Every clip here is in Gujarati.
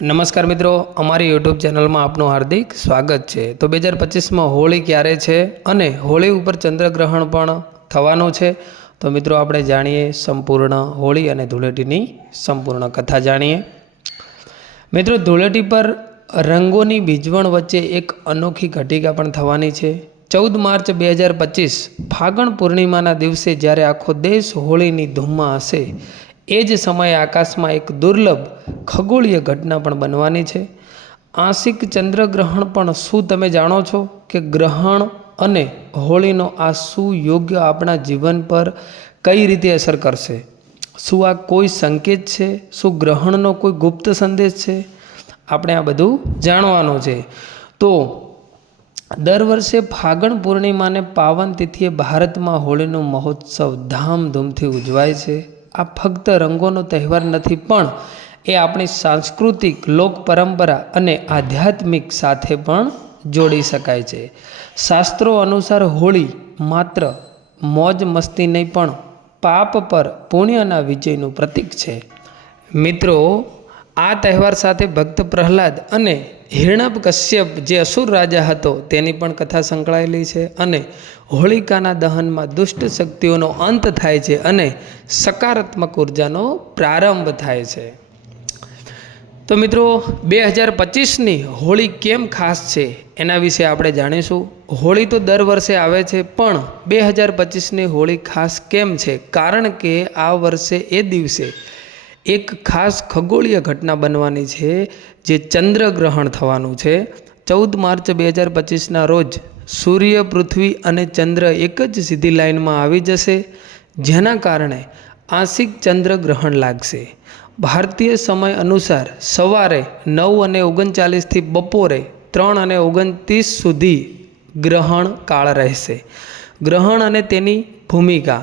નમસ્કાર મિત્રો, અમારી યુટ્યુબ ચેનલમાં આપનું હાર્દિક સ્વાગત છે। તો 2025માં હોળી ક્યારે છે અને હોળી ઉપર ચંદ્રગ્રહણ પણ થવાનું છે। તો મિત્રો આપણે જાણીએ સંપૂર્ણ હોળી અને ધૂળેટીની સંપૂર્ણ કથા જાણીએ। મિત્રો, ધૂળેટી પર રંગોની ભીજવણ વચ્ચે એક અનોખી ઘટિકા પણ થવાની છે। 14 માર્ચ 2025 ફાગણ પૂર્ણિમાના દિવસે જ્યારે આખો દેશ હોળીની ધૂમમાં હશે, એ જ સમયે આકાશમાં એક દુર્લભ ખગોળીય ઘટના પણ બનવાની છે। આંશિક ચંદ્રગ્રહણ પણ શું તમે જાણો છો કે ગ્રહણ અને હોળીનો આ સુયોગ્ય આપણા જીવન પર કઈ રીતે અસર કરશે? શું આ કોઈ સંકેત છે? શું ગ્રહણનો કોઈ ગુપ્ત સંદેશ છે? આપણે આ બધું જાણવાનું છે। તો દર વર્ષે ફાગણ પૂર્ણિમાને પાવન તિથિએ ભારતમાં હોળીનો મહોત્સવ ધામધૂમથી ઉજવાય છે। આ ફક્ત રંગોનો તહેવાર નથી, પણ એ આપણી સાંસ્કૃતિક લોક પરંપરા અને આધ્યાત્મિક સાથે પણ જોડી શકાય છે। શાસ્ત્રો અનુસાર હોળી માત્ર મોજ મસ્તી નહીં, પણ પાપ પર પુણ્યના વિજયનું પ્રતીક છે। મિત્રો, આ તહેવાર સાથે ભક્ત પ્રહલાદ અને હિરણ્યકશ્યપ જે અસુર રાજા હતો તેની પણ કથા સંકળાયેલી છે અને હોળિકાના દહનમાં દુષ્ટ શક્તિઓનો અંત થાય છે અને સકારાત્મક ઉર્જાનો પ્રારંભ થાય છે। તો મિત્રો, 2025ની હોળી કેમ ખાસ છે એના વિશે આપણે જાણીશું। હોળી તો દર વર્ષે આવે છે, પણ 2025ની હોળી ખાસ કેમ છે? કારણ કે આ વર્ષે એ દિવસે એક ખાસ ખગોળીય ઘટના બનવાની છે, જે ચંદ્રગ્રહણ થવાનું છે। 14 માર્ચ 2025ના રોજ સૂર્ય, પૃથ્વી અને ચંદ્ર એક જ સીધી લાઇનમાં આવી જશે, જેના કારણે આંશિક ચંદ્રગ્રહણ લાગશે। ભારતીય સમય અનુસાર સવારે 9:39થી બપોરે 3:29 સુધી ગ્રહણ કાળ રહેશે। ગ્રહણ અને તેની ભૂમિકા।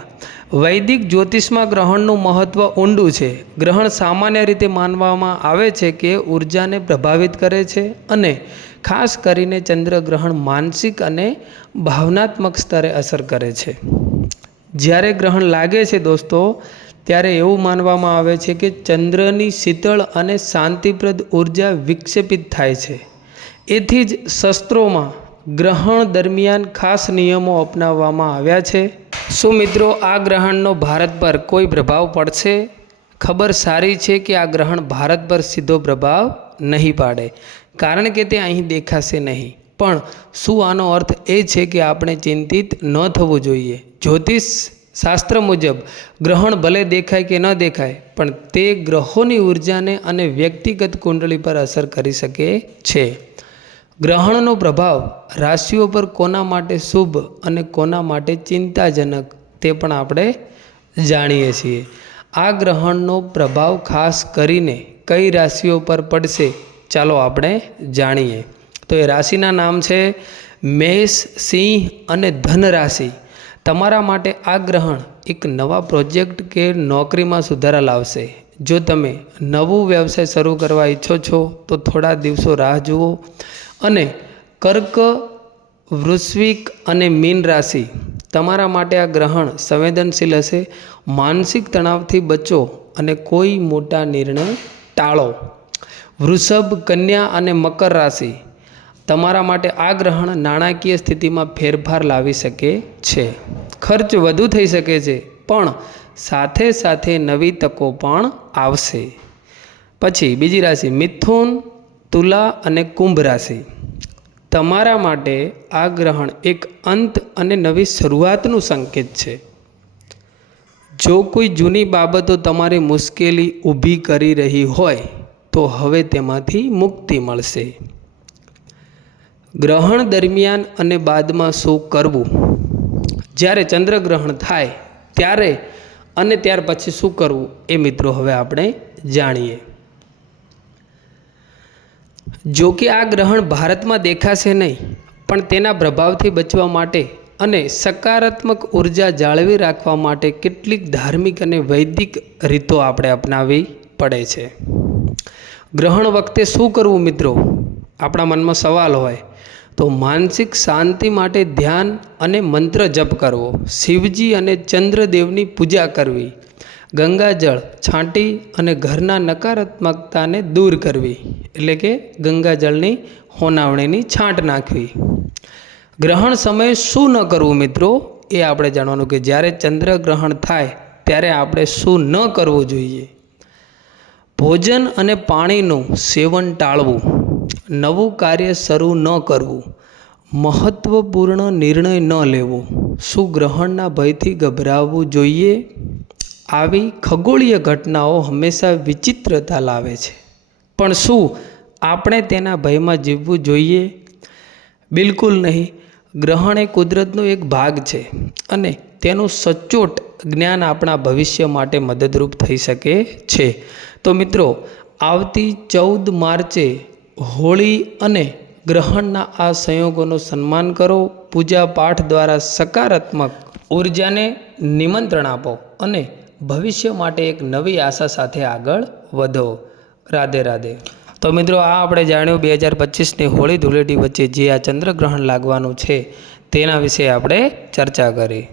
વૈદિક જ્યોતિષમાં ગ્રહણનું મહત્વ ઊંડું છે। ગ્રહણ સામાન્ય રીતે માનવામાં આવે છે કે ઉર્જાને પ્રભાવિત કરે છે અને ખાસ કરીને ચંદ્રગ્રહણ માનસિક અને ભાવનાત્મક સ્તરે અસર કરે છે। જ્યારે ગ્રહણ લાગે છે દોસ્તો, ત્યારે એવું માનવામાં આવે છે કે ચંદ્રની શીતળ અને શાંતિપ્રદ ઉર્જા વિક્ષેપિત થાય છે। એથી જ શસ્ત્રોમાં ગ્રહણ દરમિયાન ખાસ નિયમો અપનાવવામાં આવ્યા છે। શું મિત્રો, આ ગ્રહણનો ભારત પર કોઈ પ્રભાવ પડશે? ખબર સારી છે કે આ ગ્રહણ ભારત પર સીધો પ્રભાવ નહીં પાડે, કારણ કે તે અહીં દેખાશે નહીં। પણ શું આનો અર્થ એ છે કે આપણે ચિંતિત ન થવું જોઈએ? જ્યોતિષ શાસ્ત્ર મુજબ ગ્રહણ ભલે દેખાય કે ન દેખાય, પણ તે ગ્રહોની ઉર્જાને અને વ્યક્તિગત કુંડળી પર અસર કરી શકે છે। ગ્રહણનો પ્રભાવ રાશિઓ પર કોના માટે શુભ અને કોના માટે ચિંતાજનક તે પણ આપણે જાણીએ છીએ। આ ગ્રહણનો પ્રભાવ ખાસ કરીને કઈ રાશિઓ પર પડશે, ચાલો આપણે જાણીએ। તો એ રાશિના નામ છે મેષ, સિંહ અને ધન રાશિ। તમારા માટે આ ગ્રહણ એક નવા પ્રોજેક્ટ કે નોકરીમાં સુધારા લાવશે। જો તમે નવું વ્યવસાય શરૂ કરવા ઈચ્છો છો તો થોડા દિવસો રાહ જુઓ। અને કર્ક, વૃશ્ચિક અને મીન રાશિ, તમારા માટે આ ગ્રહણ સંવેદનશીલ હશે। માનસિક તણાવથી બચો અને કોઈ મોટા નિર્ણય ટાળો। વૃષભ, કન્યા અને મકર રાશિ, તમારા માટે આ ગ્રહણ નાણાકીય સ્થિતિમાં ફેરફાર લાવી શકે છે। ખર્ચ વધુ થઈ શકે છે, પણ સાથે સાથે નવી તકો પણ આવશે। પછી બીજી રાશિ મિથુન, તુલા અને કુંભ રાશિ, તમારા માટે આ ગ્રહણ એક અંત અને નવી શરૂઆતનું સંકેત છે। જો કોઈ જૂની બાબતો તમારી મુશ્કેલી ઊભી કરી રહી હોય તો હવે તેમાંથી મુક્તિ મળશે। ગ્રહણ દરમિયાન અને બાદમાં શું કરવું? જ્યારે ચંદ્રગ્રહણ થાય ત્યારે અને ત્યાર પછી શું કરવું એ મિત્રો હવે આપણે જાણીએ। જો કે આ ગ્રહણ ભારતમાં દેખાશે નહીં, પણ તેના પ્રભાવથી બચવા માટે અને સકારાત્મક ઉર્જા જાળવી રાખવા માટે કેટલીક ધાર્મિક અને વૈદિક રીતો આપણે અપનાવવી પડે છે। ગ્રહણ વખતે શું કરવું મિત્રો? આપણા મનમાં સવાલ હોય તો માનસિક શાંતિ માટે ધ્યાન અને મંત્ર જપ કરવો, શિવજી અને ચંદ્રદેવની પૂજા કરવી, ગંગાજળ છાંટી અને ઘરના નકારાત્મકતાને દૂર કરવી, એટલે કે ગંગાજળની હોનાવણીની છાંટ નાખવી. ગ્રહણ સમયે શું ન કરવું મિત્રો, એ આપણે જાણવાનું કે જ્યારે ચંદ્રગ્રહણ થાય ત્યારે આપણે શું ન કરવું જોઈએ. ભોજન અને પાણીનું સેવન ટાળવું, નવું કાર્ય શરૂ ન કરવું, મહત્વપૂર્ણ નિર્ણય ન લેવો. શું ગ્રહણના ભયથી ગભરાવવું જોઈએ? આવી ખગોળીય ઘટનાઓ હંમેશા વિચિત્રતા લાવે છે, પણ શું આપણે તેના ભયમાં જીવવું જોઈએ? બિલકુલ નહીં. ગ્રહણ એ કુદરતનો એક ભાગ છે અને તેનું સચોટ જ્ઞાન આપણા ભવિષ્ય માટે મદદરૂપ થઈ શકે છે. તો મિત્રો, આવતી 14 માર્ચે હોળી અને ગ્રહણના આ સંયોગોનું સન્માન કરો. પૂજા પાઠ દ્વારા સકારાત્મક ઉર્જાને નિમંત્રણ આપો અને ભવિષ્ય માટે એક નવી આશા સાથે આગળ વધો. રાધે રાધે. તો મિત્રો, આ આપણે જાણ્યું 2025ની હોળી ધૂળેટી વચ્ચે જે આ ચંદ્રગ્રહણ લાગવાનું છે તેના વિશે આપણે ચર્ચા કરી.